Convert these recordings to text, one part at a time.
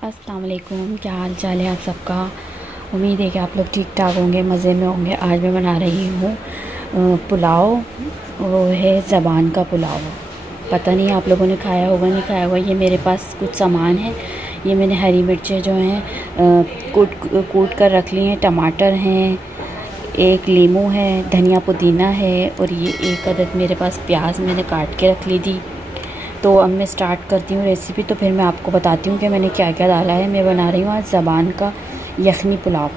अस्सलाम वालेकुम, क्या हाल चाल है आप सबका। उम्मीद है कि आप लोग ठीक ठाक होंगे, मज़े में होंगे। आज मैं बना रही हूँ पुलाव। वो है ज़बान का पुलाव। पता नहीं आप लोगों ने खाया होगा नहीं खाया होगा। ये मेरे पास कुछ सामान है। ये मैंने हरी मिर्चें जो हैं कूट कर रख ली हैं। टमाटर हैं, एक लीमू है, धनिया पुदीना है, और ये एक अदद मेरे पास प्याज मैंने काट के रख ली थी। तो अब मैं स्टार्ट करती हूँ रेसिपी। तो फिर मैं आपको बताती हूँ कि मैंने क्या क्या डाला है। मैं बना रही हूँ आज ज़बान का यखनी पुलाव,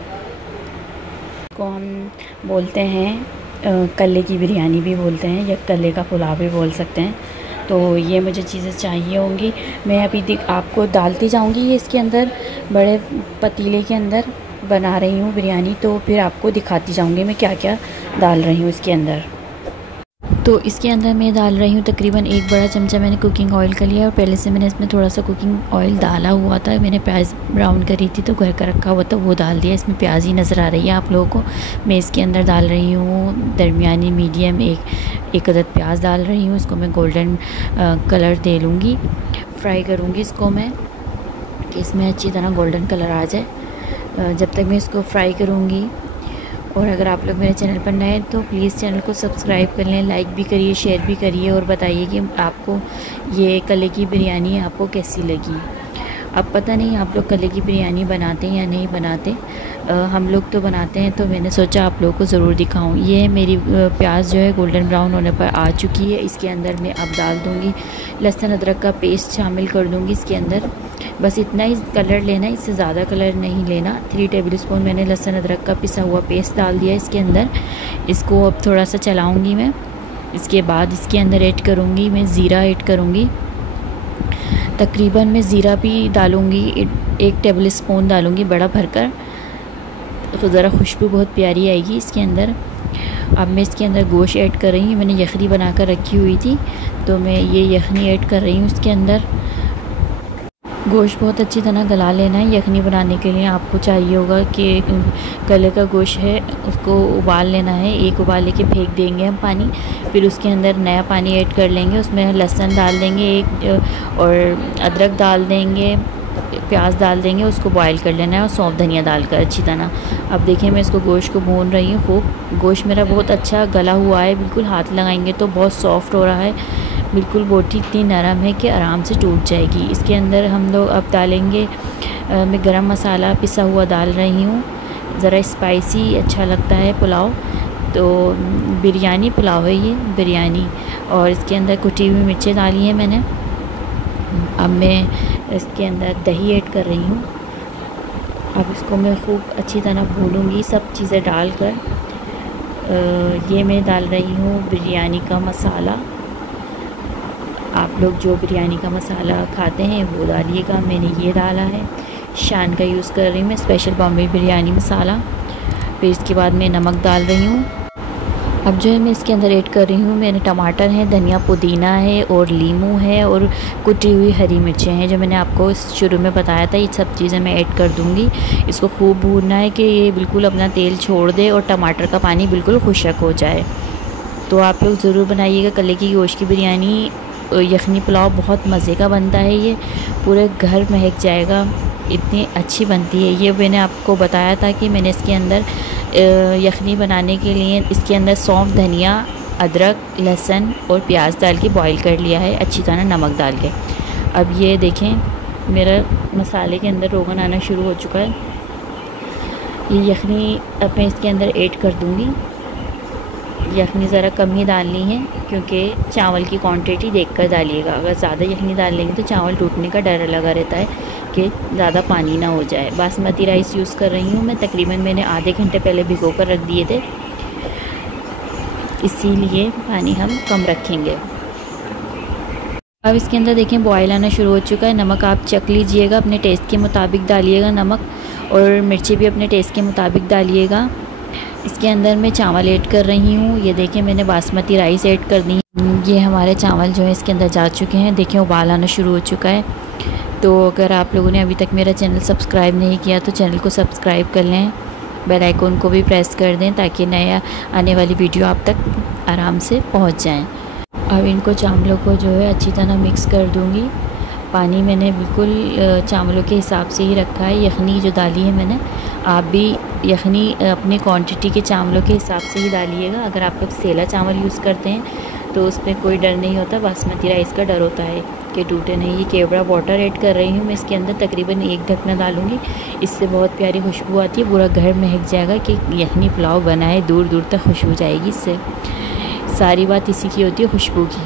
को हम बोलते हैं कल्ले की बिरयानी भी बोलते हैं, या कल्ले का पुलाव भी बोल सकते हैं। तो ये मुझे चीज़ें चाहिए होंगी। मैं अभी आपको डालती जाऊँगी ये इसके अंदर, बड़े पतीले के अंदर बना रही हूँ बिरयानी। तो फिर आपको दिखाती जाऊँगी मैं क्या क्या डाल रही हूँ इसके अंदर। तो इसके अंदर मैं डाल रही हूँ तकरीबन 1 बड़ा चमचा मैंने कुकिंग ऑयल का लिया, और पहले से मैंने इसमें थोड़ा सा कुकिंग ऑयल डाला हुआ था। मैंने प्याज ब्राउन करी थी तो घर का रखा हुआ था, वो डाल दिया। इसमें प्याज ही नज़र आ रही है आप लोगों को। मैं इसके अंदर डाल रही हूँ दरमियानी मीडियम एक अदद प्याज डाल रही हूँ। इसको मैं गोल्डन कलर दे लूँगी, फ्राई करूँगी इसको मैं, कि इसमें अच्छी तरह गोल्डन कलर आ जाए। जब तक मैं इसको फ्राई करूँगी। और अगर आप लोग मेरे चैनल पर नए हैं तो प्लीज़ चैनल को सब्सक्राइब कर लें, लाइक भी करिए, शेयर भी करिए, और बताइए कि आपको ये कल्ले की बिरयानी आपको कैसी लगी। अब पता नहीं आप लोग कल्ले की बिरयानी बनाते हैं या नहीं बनाते। हम लोग तो बनाते हैं, तो मैंने सोचा आप लोगों को ज़रूर दिखाऊं। ये मेरी प्याज जो है गोल्डन ब्राउन होने पर आ चुकी है। इसके अंदर मैं अब डाल दूँगी लहसुन अदरक का पेस्ट, शामिल कर दूँगी इसके अंदर। बस इतना ही कलर लेना, इससे ज़्यादा कलर नहीं लेना। 3 टेबल स्पून मैंने लहसुन अदरक का पिसा हुआ पेस्ट डाल दिया इसके अंदर। इसको अब थोड़ा सा चलाऊँगी मैं। इसके बाद इसके अंदर ऐड करूँगी मैं ज़ीरा ऐड करूँगी। तकरीबन मैं ज़ीरा भी डालूँगी 1 टेबल स्पून डालूँगी बड़ा भरकर, तो ज़रा खुशबू बहुत प्यारी आएगी इसके अंदर। अब मैं इसके अंदर गोश्त ऐड कर रही हूँ। मैंने यखनी बना कर रखी हुई थी, तो मैं ये यखनी ऐड कर रही हूँ इसके अंदर। गोश्त बहुत अच्छी तरह गला लेना है। यखनी बनाने के लिए आपको चाहिए होगा कि गले का गोश्त है उसको उबाल लेना है। एक उबाल लेके फेंक देंगे हम पानी, फिर उसके अंदर नया पानी ऐड कर लेंगे। उसमें लहसुन डाल देंगे और अदरक डाल देंगे, प्याज डाल देंगे, उसको बॉईल कर लेना है, और सौंफ धनिया डालकर अच्छी तरह। अब देखिए मैं इसको गोश्त को भून रही हूँ खूब। गोश्त मेरा बहुत अच्छा गला हुआ है, बिल्कुल हाथ लगाएंगे तो बहुत सॉफ्ट हो रहा है। बिल्कुल बोटी इतनी नरम है कि आराम से टूट जाएगी। इसके अंदर हम लोग अब डालेंगे मैं गरम मसाला पिसा हुआ डाल रही हूँ। ज़रा स्पाइसी अच्छा लगता है पुलाव, तो बिरयानी पुलाव है ये बिरयानी। और इसके अंदर कुटी हुई मिर्चें डाली हैं मैंने। अब मैं इसके अंदर दही ऐड कर रही हूँ। अब इसको मैं खूब अच्छी तरह भूनूंगी सब चीज़ें डालकर। ये मैं डाल रही हूँ बिरयानी का मसाला। आप लोग जो बिरयानी का मसाला खाते हैं वो डालिएगा। मैंने ये डाला है, शान का यूज़ कर रही हूँ मैं, स्पेशल बॉम्बे बिरयानी मसाला। फिर इसके बाद मैं नमक डाल रही हूँ। अब जो है मैं इसके अंदर ऐड कर रही हूँ, मैंने टमाटर है, धनिया पुदीना है, और लीमू है, और कुटी हुई हरी मिर्चें हैं जो मैंने आपको शुरू में बताया था। ये सब चीज़ें मैं ऐड कर दूँगी। इसको खूब भूनना है कि ये बिल्कुल अपना तेल छोड़ दे और टमाटर का पानी बिल्कुल खुशक हो जाए। तो आप लोग ज़रूर बनाइएगा कल्ले की गोश्त की बिरयानी। यखनी पुलाव बहुत मज़े का बनता है, ये पूरे घर महक जाएगा, इतनी अच्छी बनती है ये। मैंने आपको बताया था कि मैंने इसके अंदर यखनी बनाने के लिए इसके अंदर सौंफ धनिया अदरक लहसुन और प्याज डाल के बॉईल कर लिया है अच्छी तरह नमक डाल के। अब ये देखें मेरा मसाले के अंदर रोगन आना शुरू हो चुका है। ये यखनी अब मैं इसके अंदर ऐड कर दूँगी। यखनी ज़रा कम ही डालनी है, क्योंकि चावल की क्वांटिटी देखकर डालिएगा। अगर ज़्यादा यखनी डाल लेंगे तो चावल टूटने का डर लगा रहता है कि ज़्यादा पानी ना हो जाए। बासमती राइस यूज़ कर रही हूँ मैं। तकरीबन मैंने आधे घंटे पहले भिगो कर रख दिए थे, इसीलिए पानी हम कम रखेंगे। अब इसके अंदर देखें बॉयल आना शुरू हो चुका है। नमक आप चख लीजिएगा, अपने टेस्ट के मुताबिक डालिएगा नमक, और मिर्ची भी अपने टेस्ट के मुताबिक डालिएगा। इसके अंदर मैं चावल ऐड कर रही हूँ। ये देखें मैंने बासमती राइस ऐड कर दी। ये हमारे चावल जो है इसके अंदर जा चुके हैं। देखें उबाल आना शुरू हो चुका है। तो अगर आप लोगों ने अभी तक मेरा चैनल सब्सक्राइब नहीं किया तो चैनल को सब्सक्राइब कर लें, बेल आइकन को भी प्रेस कर दें ताकि नया आने वाली वीडियो आप तक आराम से पहुँच जाएँ। अब इनको चावलों को जो है अच्छी तरह मिक्स कर दूँगी। पानी मैंने बिल्कुल चावलों के हिसाब से ही रखा है। यखनी जो डाली है मैंने, आप भी यखनी अपनी क्वांटिटी के चावलों के हिसाब से ही डालिएगा। अगर आप लोग सेला चावल यूज़ करते हैं तो उसमें कोई डर नहीं होता, बासमती राइस का डर होता है कि टूटे नहीं। ये केवड़ा वाटर ऐड कर रही हूँ मैं, इसके अंदर तकरीबन 1 ढकना डालूँगी। इससे बहुत प्यारी खुशबू आती है, पूरा घर महक जाएगा कि यखनी पुलाव बना है, दूर दूर तक खुशबू जाएगी। इससे सारी बात इसी की होती है, खुशबू की।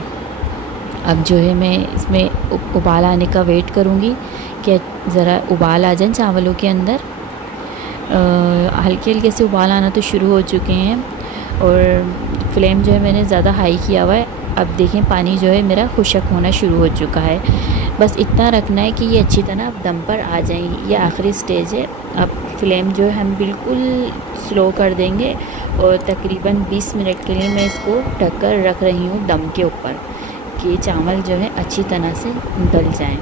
अब जो है मैं इसमें उबाल आने का वेट करूँगी कि ज़रा उबाल आ जाए चावलों के अंदर। हल्के हल्के से उबाल आना तो शुरू हो चुके हैं और फ्लेम जो है मैंने ज़्यादा हाई किया हुआ है। अब देखें पानी जो है मेरा खुशक होना शुरू हो चुका है। बस इतना रखना है कि ये अच्छी तरह अब दम पर आ जाएंगी। ये आखिरी स्टेज है। अब फ्लेम जो है हम बिल्कुल स्लो कर देंगे और तकरीबन 20 मिनट के लिए मैं इसको ढक कर रख रही हूँ दम के ऊपर कि चावल जो है अच्छी तरह से गल जाएं।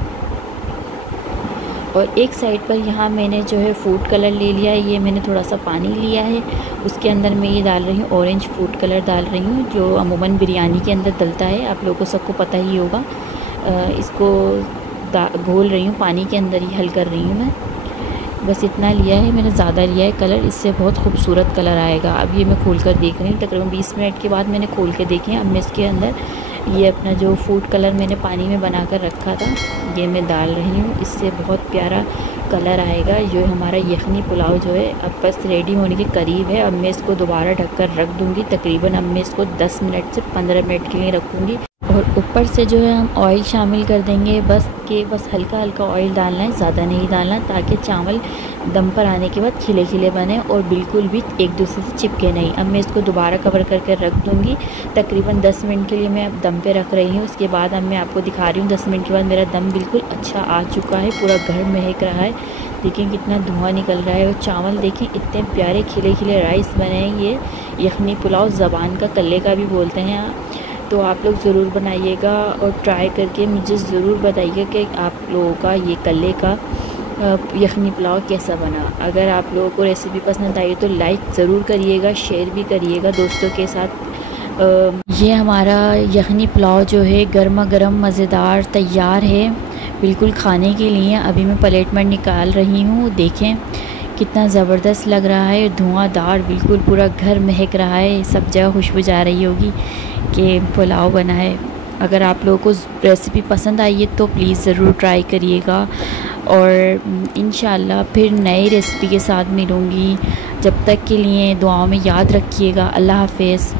और एक साइड पर यहाँ मैंने जो है फूड कलर ले लिया है। ये मैंने थोड़ा सा पानी लिया है, उसके अंदर मैं ये डाल रही हूँ ऑरेंज फूड कलर डाल रही हूँ, जो अमूमन बिरयानी के अंदर डलता है, आप लोगों को सबको पता ही होगा। इसको घोल रही हूँ, पानी के अंदर ही हल कर रही हूँ मैं। बस इतना लिया है मैंने, ज़्यादा लिया है कलर, इससे बहुत खूबसूरत कलर आएगा। अब ये मैं खोल कर देख रही हूँ, तकरीबन 20 मिनट के बाद मैंने खोल के देखे। अब मैं इसके अंदर ये अपना जो फूड कलर मैंने पानी में बना कर रखा था ये मैं डाल रही हूँ। इससे बहुत प्यारा कलर आएगा। जो हमारा यखनी पुलाव जो है अब बस रेडी होने के करीब है। अब मैं इसको दोबारा ढककर रख दूँगी। तकरीबन अब मैं इसको 10 मिनट से 15 मिनट के लिए रखूँगी और ऊपर से जो है हम ऑयल शामिल कर देंगे। बस हल्का हल्का ऑयल डालना है, ज़्यादा नहीं डालना, ताकि चावल दम पर आने के बाद खिले खिले बने और बिल्कुल भी एक दूसरे से चिपके नहीं। अब मैं इसको दोबारा कवर करके रख दूँगी। तकरीबन 10 मिनट के लिए मैं अब दम पे रख रही हूँ। उसके बाद अब मैं आपको दिखा रही हूँ 10 मिनट के बाद मेरा दम बिल्कुल अच्छा आ चुका है, पूरा घर महक रहा है। देखें कितना धुआं निकल रहा है और चावल देखें इतने प्यारे खिले खिले राइस बने हैं। ये यखनी पुलाव ज़बान का कल्ले का भी बोलते हैं। तो आप लोग ज़रूर बनाइएगा और ट्राई करके मुझे ज़रूर बताइएगा कि आप लोगों का ये कल्ले का यखनी पुलाव कैसा बना। अगर आप लोगों को रेसिपी पसंद आई तो लाइक ज़रूर करिएगा, शेयर भी करिएगा दोस्तों के साथ। ये हमारा यखनी पुलाव जो है गर्मा गर्म मज़ेदार तैयार है बिल्कुल खाने के लिए। अभी मैं प्लेट में निकाल रही हूँ। देखें कितना ज़बरदस्त लग रहा है, धुआंधार, बिल्कुल पूरा घर महक रहा है, सब जगह खुशबू जा रही होगी कि पुलाव बना है। अगर आप लोगों को रेसिपी पसंद आई है तो प्लीज़ ज़रूर ट्राई करिएगा और इंशाल्लाह फिर नई रेसिपी के साथ मिलूँगी। जब तक के लिए दुआओं में याद रखिएगा। अल्लाह हाफ़िज़।